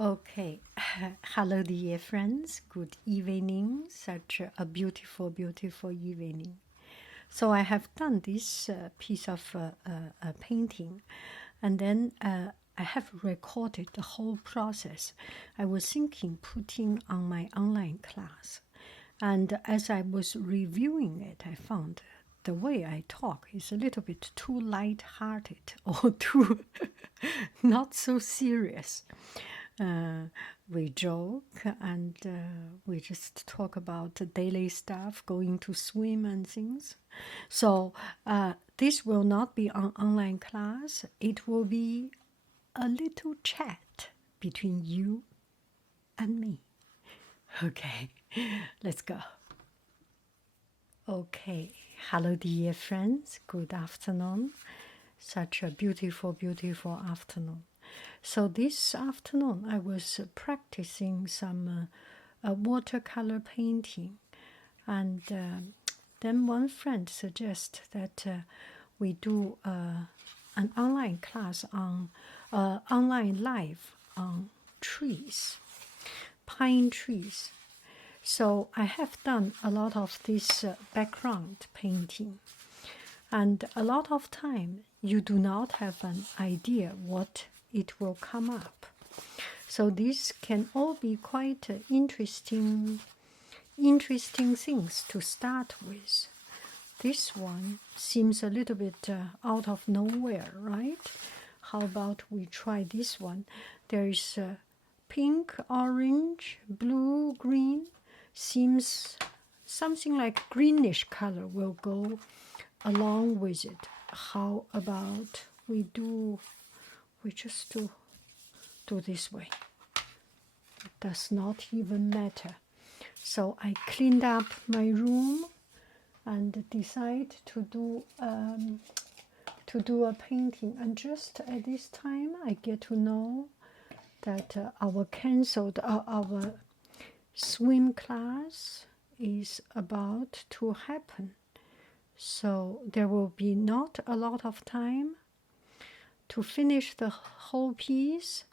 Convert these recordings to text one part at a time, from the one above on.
Okay, hello, dear friends. Good evening. Such a beautiful, beautiful evening. So I have done this piece of painting, and then I have recorded the whole process. I was thinking putting on my online class, and as I was reviewing it, I found the way I talk is a little bit too light-hearted or too not so serious. Uh, we joke and we just talk about daily stuff, going to swim and things. So this will not be an online class. It will be a little chat between you and me. Okay, let's go. Okay, hello, dear friends. Good afternoon. Such a beautiful, beautiful afternoon. So this afternoon, I was practicing some watercolor painting, and then one friend suggested that we do an online class on online live on trees, pine trees. So I have done a lot of this background painting, and a lot of time you do not have an idea what it will come up. So these can all be quite interesting things to start with. This one seems a little bit out of nowhere, right? How about we try this one? There is pink, orange, blue, green. Seems something like greenish color will go along with it. How about we just do this way? It does not even matter. So I cleaned up my room and decide to do a painting. And just at this time, I get to know that our swim class is about to happen. So there will be not a lot of time to finish the whole piece,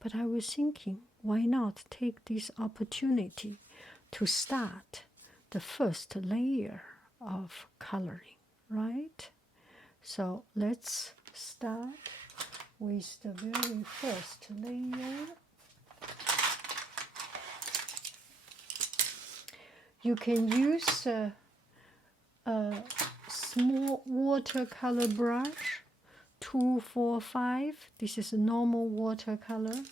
but I was thinking, why not take this opportunity to start the first layer of coloring, right? So let's start with the very first layer. You can use a small watercolor brush, 245. This is a normal watercolor.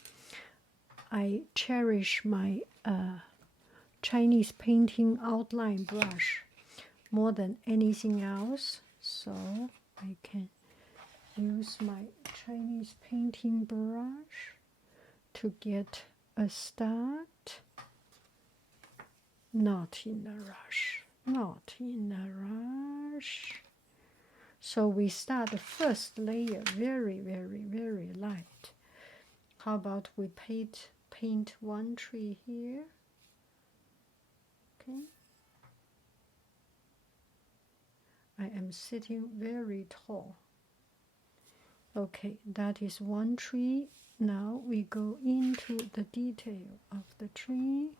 I cherish my Chinese painting outline brush more than anything else, so I can use my Chinese painting brush to get a start. Not in a rush, not in a rush. So we start the first layer very, very, very light. How about we paint one tree here? Okay. I am sitting very tall. Okay, that is one tree. Now we go into the detail of the tree.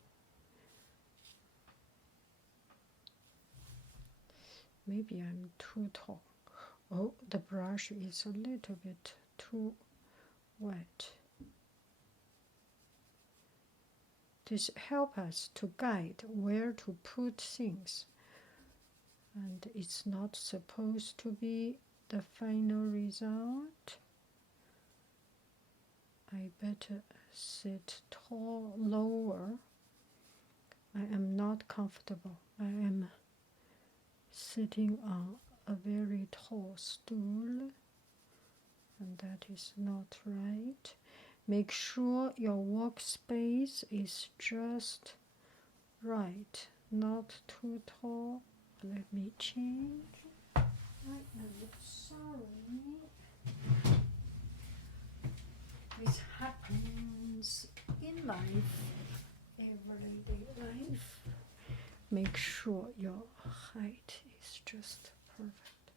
Maybe I'm too tall. Oh, the brush is a little bit too wet. This helps us to guide where to put things. And it's not supposed to be the final result. I better sit tall, lower. I am not comfortable. I am sitting on a very tall stool, and that is not right. Make sure your workspace is just right, not too tall. Let me change. I am sorry. This happens in life, everyday life. Make sure your height is just perfect.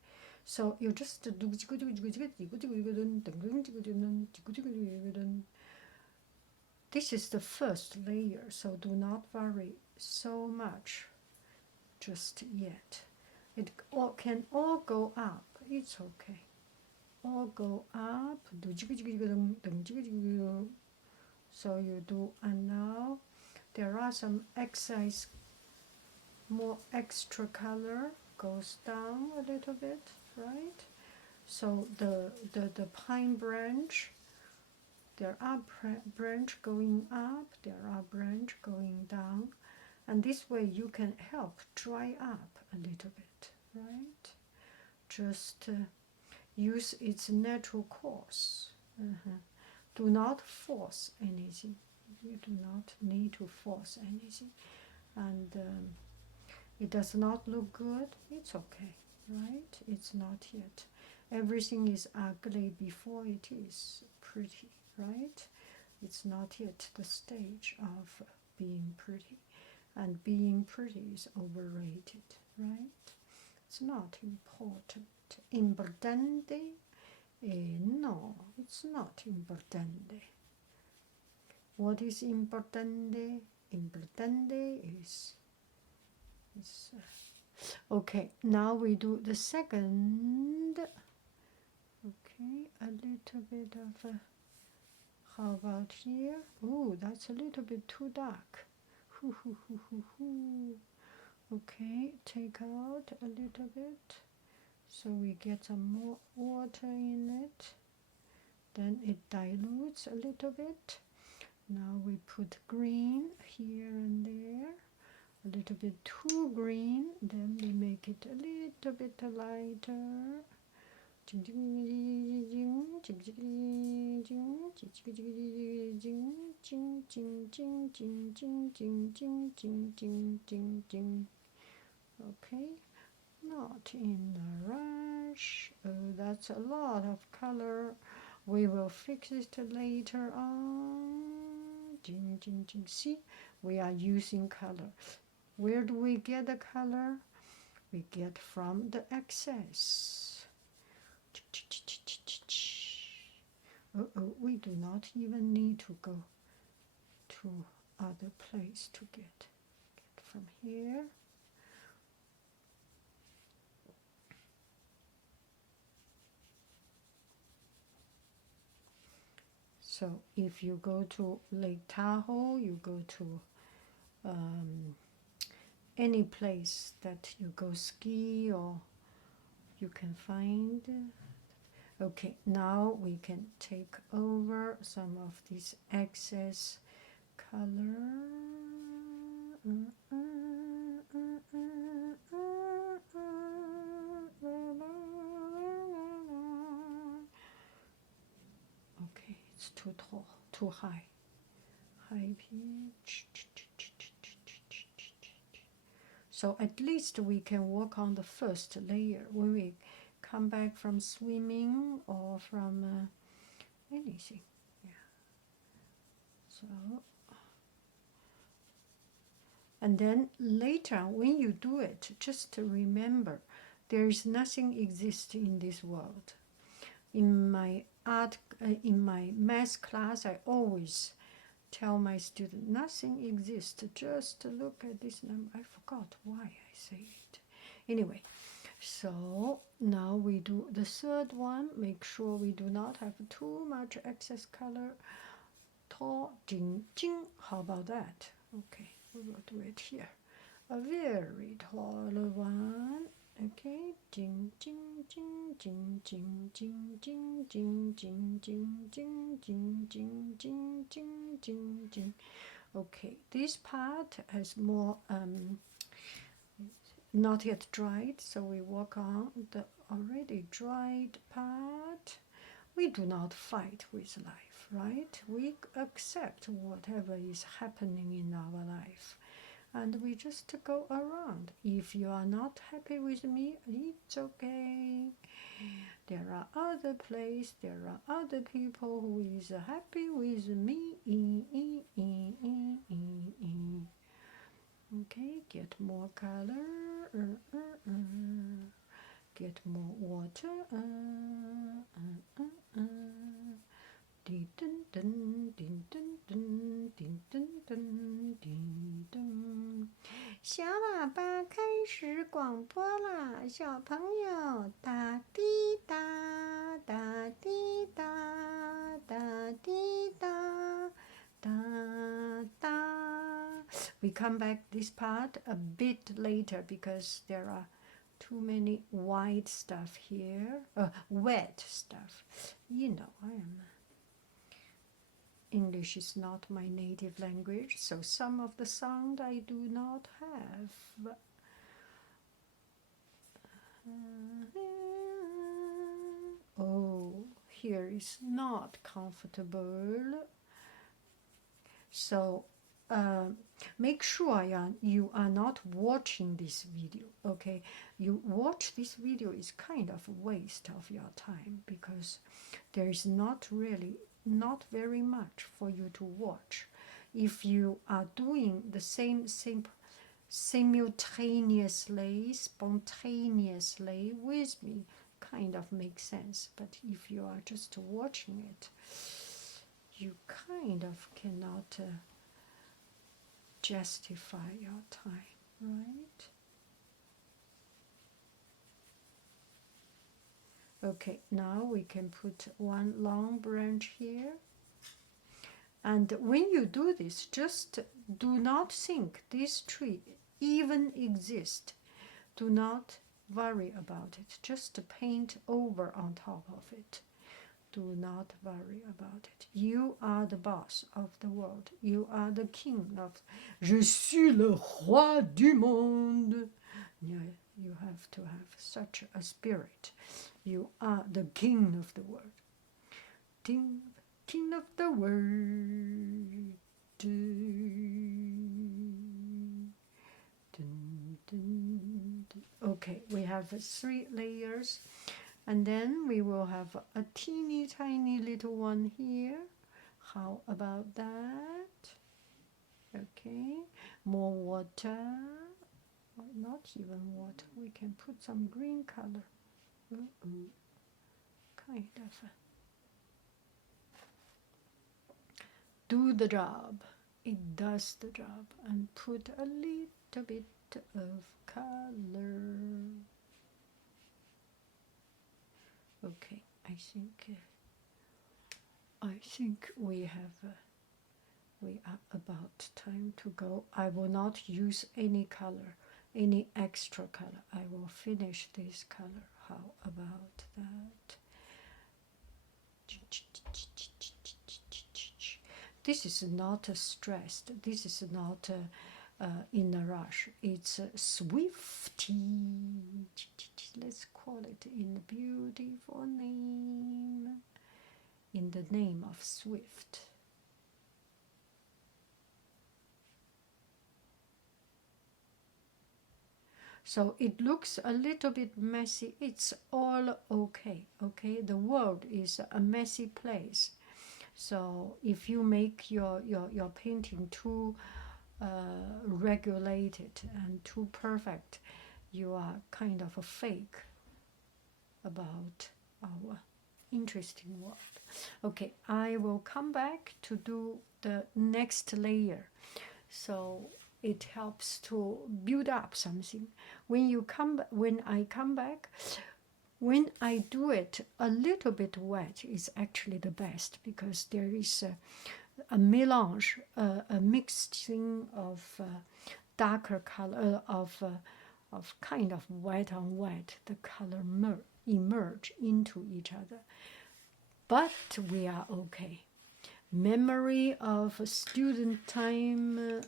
So you just This is the first layer, so do not worry so much just yet. It all can all go up. It's okay. All go up. So you do, and now there are some excess, more extra color goes down a little bit, right? So the pine branch, there are branch going up, there are branch going down, and this way you can help dry up a little bit, right? Just use its natural course. Do not force anything. You do not need to force anything. And it does not look good, it's okay, right? It's not yet. Everything is ugly before it is pretty, right? It's not yet the stage of being pretty. And being pretty is overrated, right? It's not important. Importante? No, it's not importante. What is importante? Importante is okay. Now we do the second. Okay, a little bit of a, how about here? Oh, that's a little bit too dark. Okay, take out a little bit so we get some more water in it. Then it dilutes a little bit. Now we put green here and there. A little bit too green, then we make it a little bit lighter. Okay, not in a rush. Oh, that's a lot of color. We will fix it later on. See, we are using color. Where do we get the color? We get from the excess. We do not even need to go to other place to get from here. So if you go to Lake Tahoe, you go to any place that you go ski, or you can find. Okay, now we can take over some of this excess color. Okay, it's too tall, too high. High pitch. So at least we can work on the first layer when we come back from swimming or from anything. Yeah. So, and then later when you do it, just to remember, there is nothing exists in this world. In my in my math class, I always tell my student, nothing exists, just look at this number. I forgot why I say it. Anyway, so now we do the third one. Make sure we do not have too much excess color. Tall, jing, jing. How about that? Okay, we will do it here. A very tall one. Okay, jing, jing, jing, jing, jing, jing, jing, jing, jing, jing, jing, jing, jing, jing, jing, jing, jing. Okay, this part has more not yet dried, so we work on the already dried part. We do not fight with life, right? We accept whatever is happening in our life. And we just go around. If you are not happy with me, it's okay. There are other places, there are other people who is happy with me. Okay, get more color. Get more water. Dun, dun, dun, dun, dun, 爸爸开始广播啦，小朋友，哒滴哒，哒滴哒，哒滴哒，哒哒。We come back this part a bit later because there are too many white stuff here, wet stuff. You know, English is not my native language, so some of the sound I do not have. Oh, here is not comfortable. So make sure you are not watching this video, okay? You watch this video is kind of a waste of your time because there is not very much for you to watch. If you are doing the same simultaneously, spontaneously with me, kind of makes sense. But if you are just watching it, you kind of cannot justify your time, right? Okay, now we can put one long branch here. And when you do this, just do not think this tree even exists. Do not worry about it. Just paint over on top of it. Do not worry about it. You are the boss of the world. You are the king of. Je suis le roi du monde. Yeah, you have to have such a spirit. You are the king of the world. King of the world. Okay, we have 3 layers. And then we will have a teeny tiny little one here. How about that? Okay, more water. Or not even water. We can put some green color. Kind of. Do the job. It does the job. And put a little bit of color. Okay, I think we are about time to go. I will not use any color, any extra color. I will finish this color. How about that? This is not stressed. This is not in a rush. It's swifty. Let's call it in a beautiful name. In the name of Swift. So it looks a little bit messy. It's all okay. Okay, the world is a messy place. So if you make your painting too regulated and too perfect, you are kind of a fake about our interesting world. Okay, I will come back to do the next layer. So it helps to build up something. When I come back, when I do it a little bit wet is actually the best because there is a melange, a mixing of darker color, of kind of wet on wet. The color emerge into each other. But we are okay. Memory of student time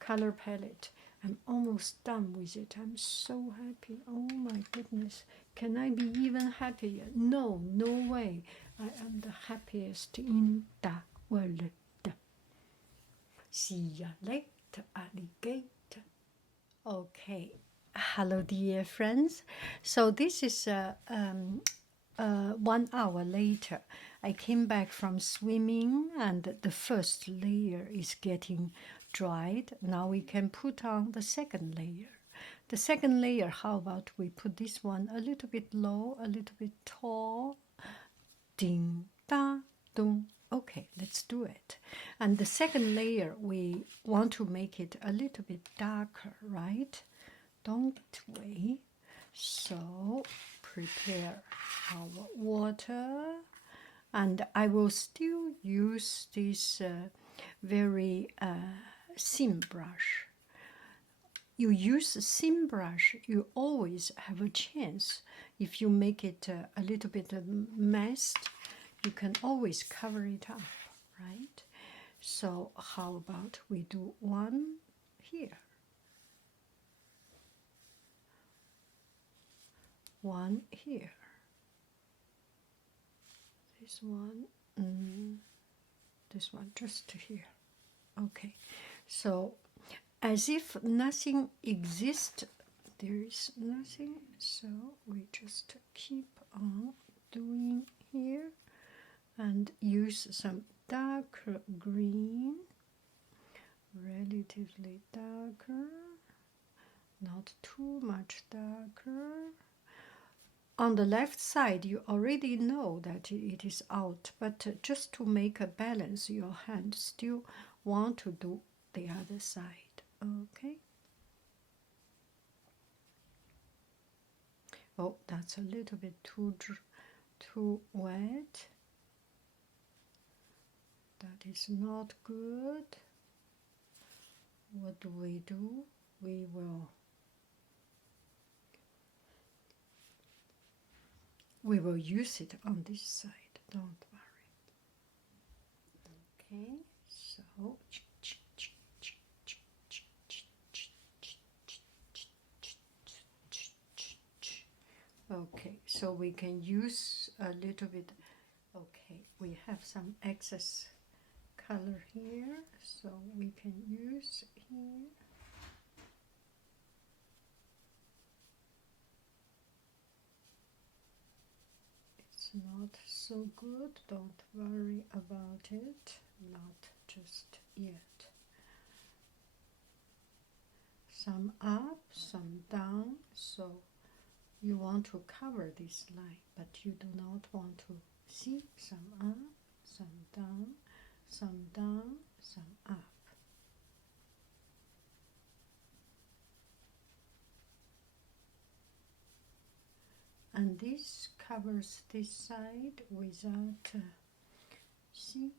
color palette. I'm almost done with it. I'm so happy. Oh my goodness. Can I be even happier? No, no way. I am the happiest in the world. See ya later, alligator. Okay. Hello, dear friends. So this is 1 hour later. I came back from swimming and the first layer is getting dried. Now we can put on the second layer. The second layer, how about we put this one a little bit low, a little bit tall. Ding, da, dong. Okay, let's do it. And the second layer, we want to make it a little bit darker, right? Don't we? So prepare our water, and I will still use this very thin brush. You use a thin brush, you always have a chance. If you make it a little bit messed, you can always cover it up, right? So how about we do one here, one here, this one, this one just here. Okay, so as if nothing exists, there is nothing, so we just keep on doing here and use some darker green, relatively darker, not too much darker. On the left side, you already know that it is out, but just to make a balance, your hand still want to do the other side, okay? Oh, that's a little bit too wet. That is not good. What do? We will use it on this side, don't worry. Okay, so okay, so we can use a little bit. Okay, we have some excess color here, so we can use here. It's not so good, don't worry about it, not just yet. Some up, some down, so you want to cover this line, but you do not want to see some up, some down, some down, some up. And this covers this side without, see,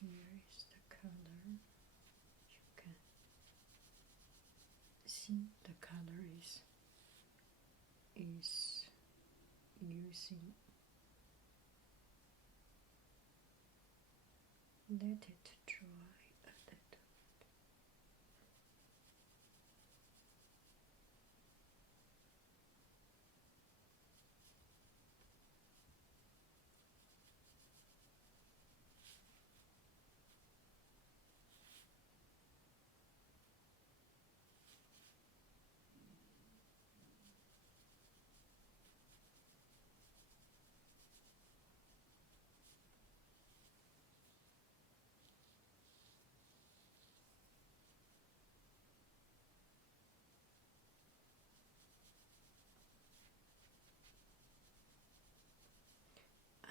here is the color. You can see the color is using. Let it dry a little bit.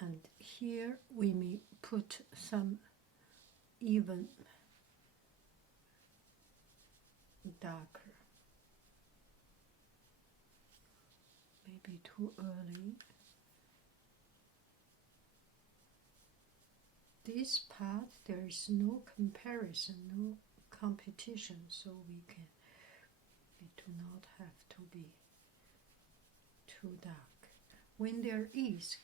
And here we may put some even darker. Maybe too early. This part there is no comparison, no competition, so we do not have to be too dark. When there is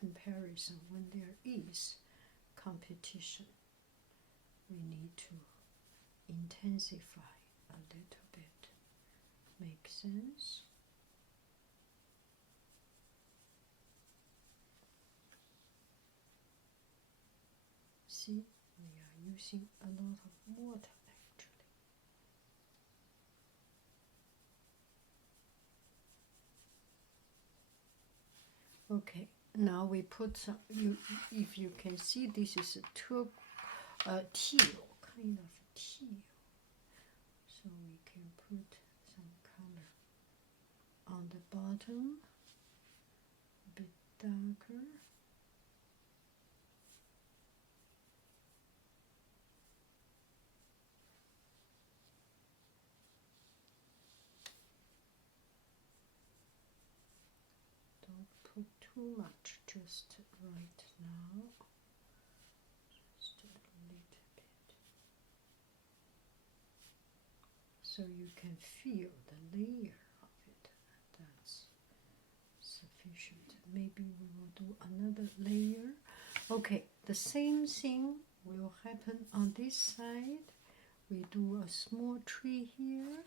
comparison, when there is competition, we need to intensify a little bit. Make sense? See, we are using a lot of water actually. Okay, now we put some, if you can see, this is a teal, kind of teal. So we can put some color on the bottom, a bit darker. too much just right now. Just a little bit. So you can feel the layer of it. That's sufficient. Maybe we will do another layer. Okay, the same thing will happen on this side. We do a small tree here.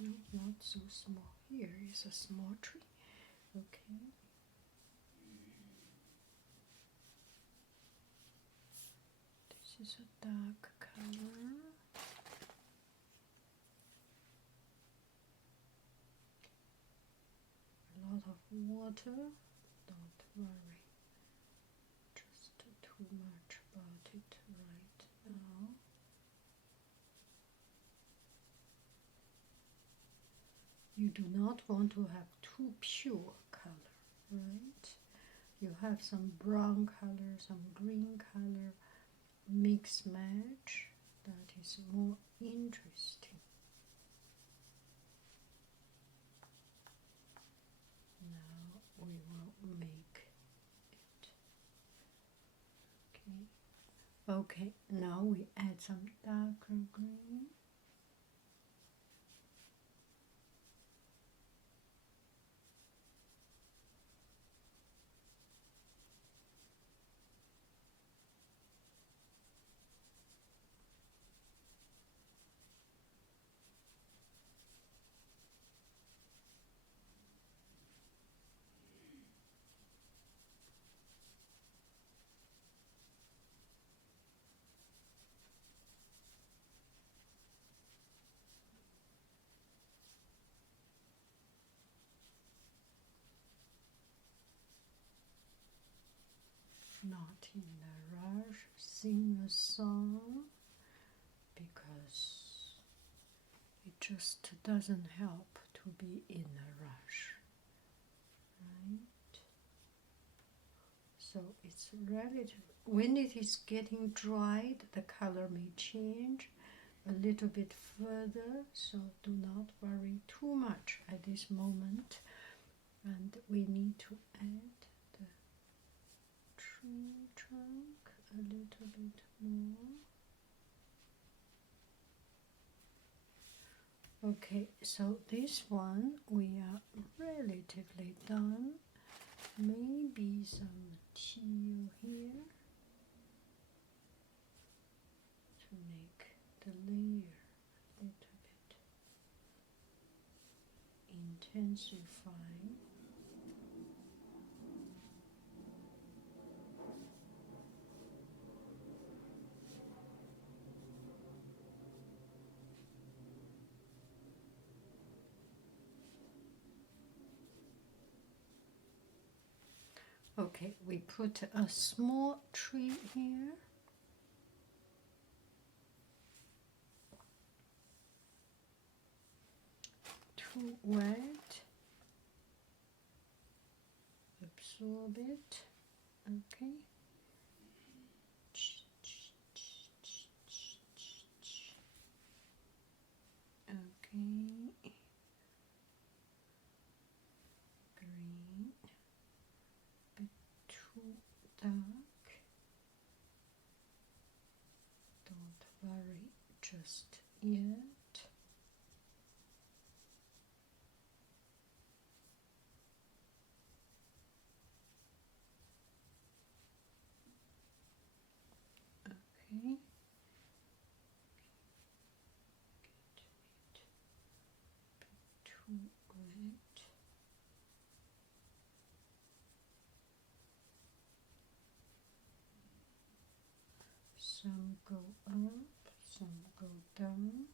No, not so small. Here is a small tree. Okay. This is a dark color. A lot of water. Don't worry. Just too much about it right now. You do not want to have too pure color, right? You have some brown color, some green color, mix match. That is more interesting. Now we will make it. Okay. Okay, now we add some darker green. Not in a rush, sing a song, because it just doesn't help to be in a rush, right? So it's relative. When it is getting dried, the color may change a little bit further, so do not worry too much at this moment. And we need to add the tree trunk a little bit more. Okay, so this one we are relatively done. Maybe some teal here to make the layer a little bit intensify. Okay, we put a small tree here. Too wet. Absorb it. Okay. Okay. Green. Bit too dark. Don't worry just yet. Okay. Get it too wet. Some go up, some go down.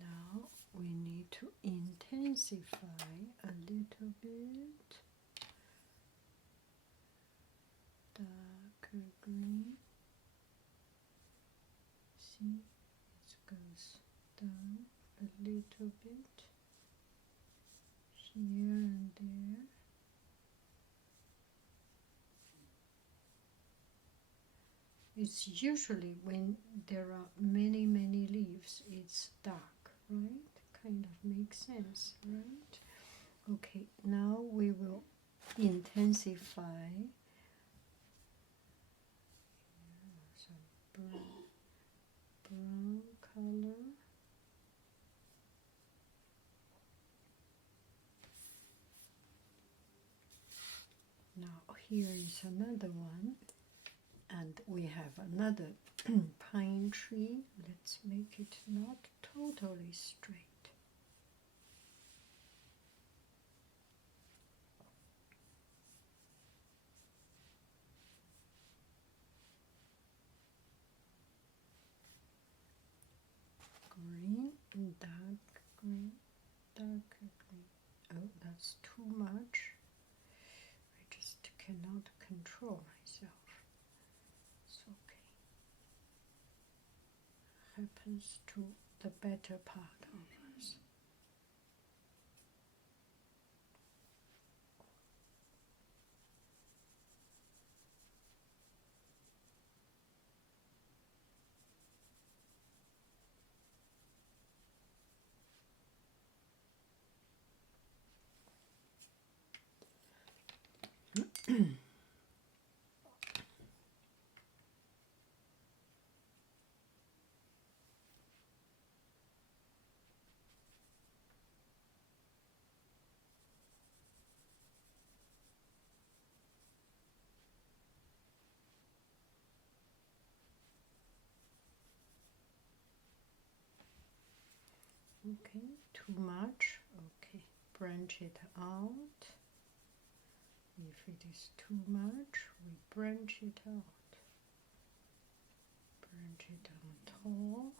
Now we need to intensify a little bit. Darker green. See, it goes down. a little bit here and there. It's usually when there are many leaves, it's dark, right? Kind of makes sense, right? Okay, now we will intensify some brown color. Now here is another one, and we have another pine tree. Let's make it not totally straight. Green, dark green, darker green. Oh, that's too much. I just cannot control myself. It's okay. Happens to the better part of us. Okay, too much. Okay, branch it out. If it is too much, we branch it out. Branch it on top.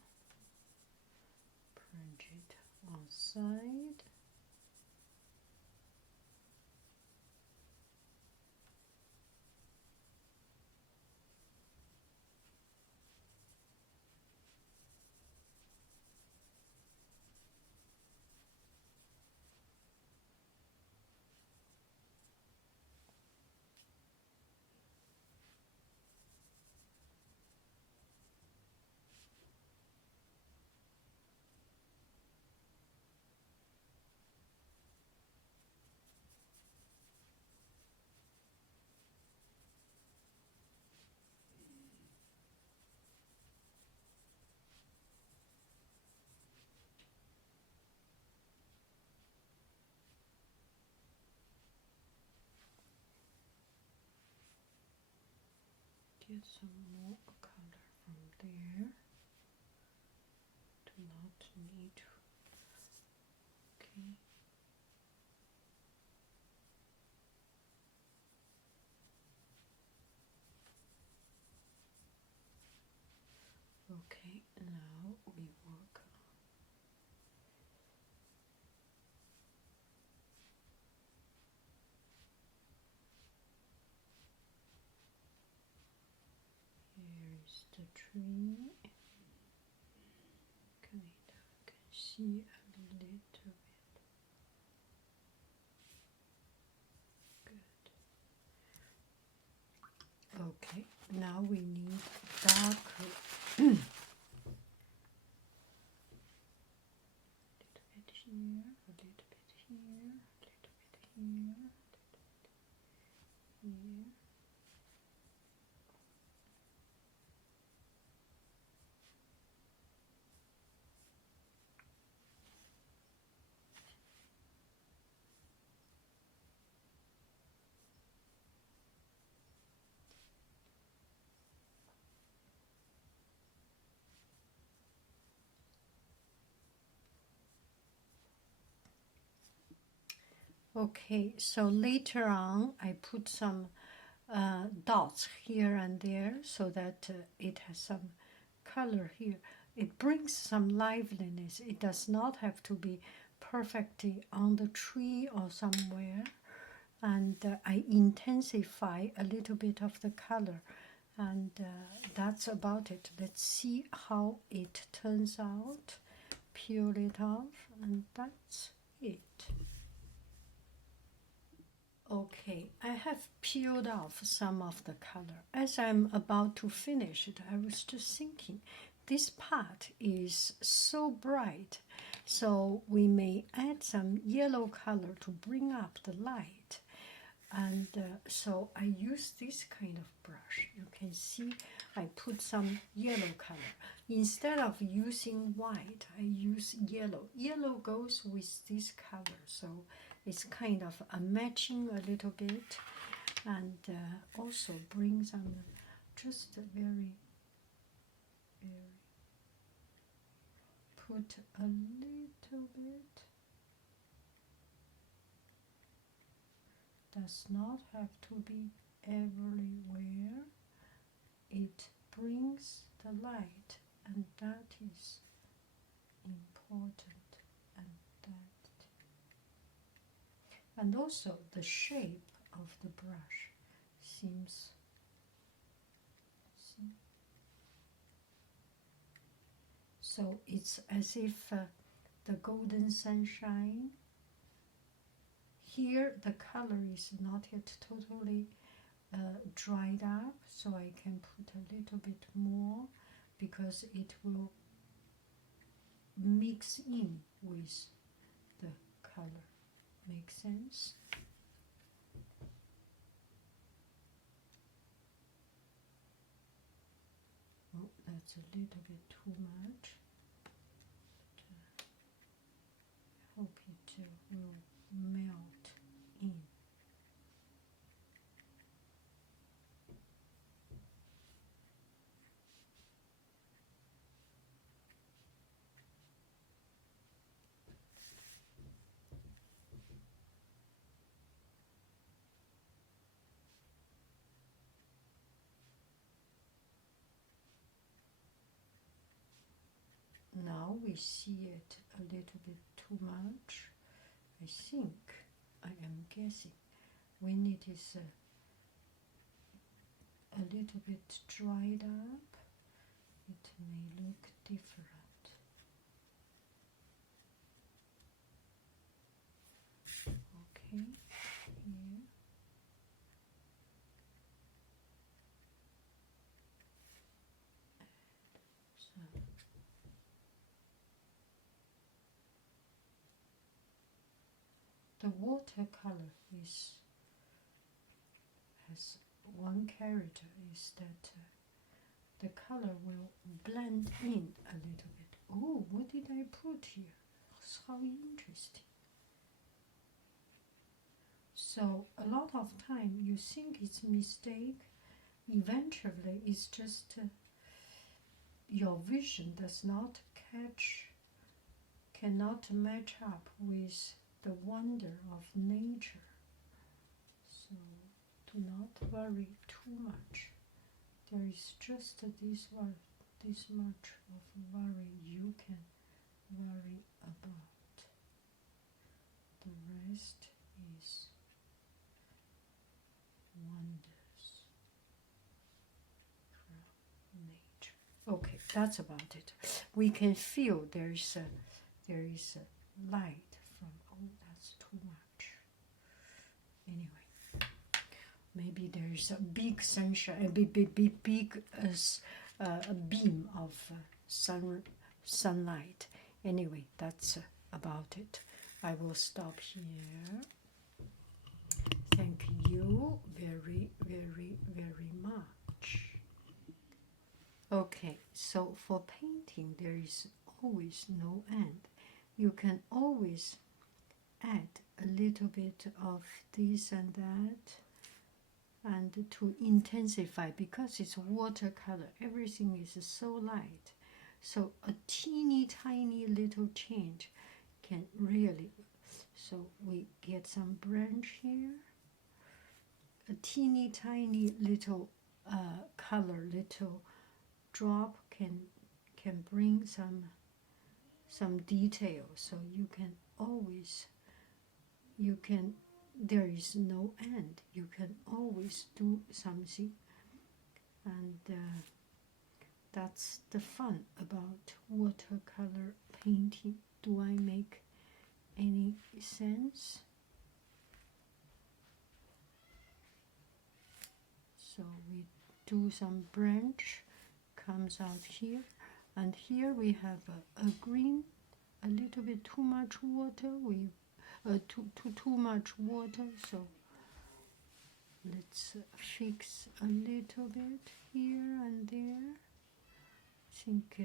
Branch it on side. Get some more color from there. Do not need to. Okay. Okay, now we work on here is the tree. Kind of can see a little bit. Good. Okay, now we need darker. Little bit here, a little bit here, a little bit here, a little bit here. Okay, so later on I put some dots here and there so that it has some color here. It brings some liveliness. It does not have to be perfectly on the tree or somewhere. And I intensify a little bit of the color. And that's about it. Let's see how it turns out. peel it off, and that's it. Okay, I have peeled off some of the color. As I'm about to finish it, I was just thinking, this part is so bright, so we may add some yellow color to bring up the light. And so I use this kind of brush. You can see I put some yellow color. Instead of using white, I use yellow. Yellow goes with this color, so it's kind of a matching a little bit, and also brings some just a very, very, put a little bit. Does not have to be everywhere. It brings the light, and that is important. And also the shape of the brush seems, see? So it's as if the golden sunshine. Here the color is not yet totally dried up, so I can put a little bit more because it will mix in with the color. Make sense? Oh, that's a little bit too much. But, I hope it will melt in. Now we see it a little bit too much. I think, I am guessing, when it is a little bit dried up, it may look different. Okay, here. So the watercolor has one character, is that the color will blend in a little bit. Oh, what did I put here? That's how interesting. So a lot of time you think it's a mistake, eventually it's just your vision does not cannot match up with the wonder of nature. So do not worry too much. There is just this much of worry you can worry about. The rest is wonders from nature. Okay, that's about it. We can feel there is a light from. Oh, that's too much. Anyway, maybe there is a big sunshine, a big beam of sunlight. Anyway, that's about it. I will stop here. Thank you very, very, very much. Okay, so for painting, there is always no end. You can always add a little bit of this and that, and to intensify, because it's watercolor, everything is so light. So a teeny tiny little change can really, so we get some branch here, a teeny tiny little color, little drop can bring some detail. So you can always, there is no end, you can always do something. And That's the fun about watercolor painting. Do I make any sense? So we do some branch, comes out here, and here we have a green, a little bit too much water. We too much water. So let's fix a little bit here and there. I think,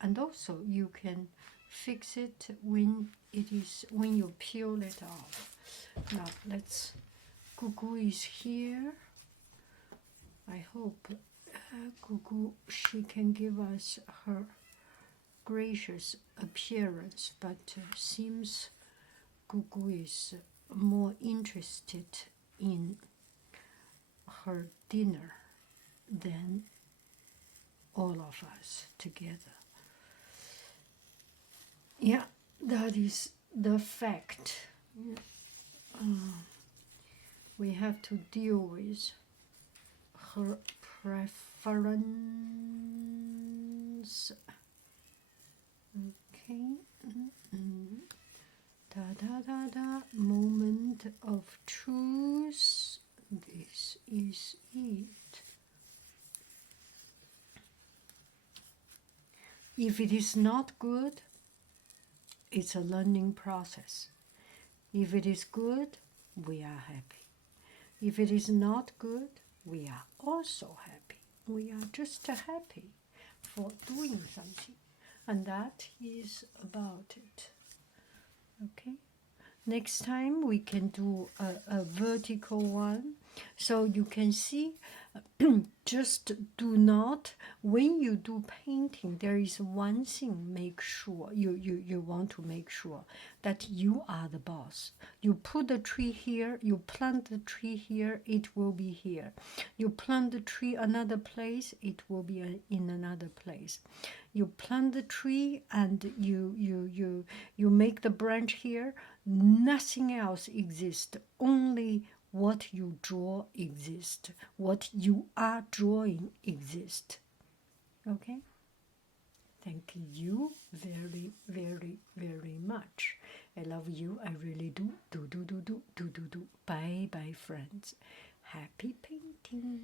and also you can fix it when you peel it off. Now let's. Gugu is here. I hope Gugu, she can give us her gracious appearance, but seems Gugu is more interested in her dinner than all of us together. Yeah, that is the fact. We have to deal with her preference. Okay. Da da da da. Moment of truth. This is it. If it is not good, it's a learning process. If it is good, we are happy. If it is not good, we are also happy. We are just happy for doing something. And that is about it. Okay? Next time we can do a vertical one. So you can see, just do not, when you do painting, there is one thing, make sure, you want to make sure that you are the boss. You put the tree here, you plant the tree here, it will be here. You plant the tree another place, it will be in another place. You plant the tree and you make the branch here, nothing else exists, only what you draw exists, what you are drawing exists. Okay? Thank you very, very, very much. I love you. I really do. Do. Bye, bye, friends. Happy painting.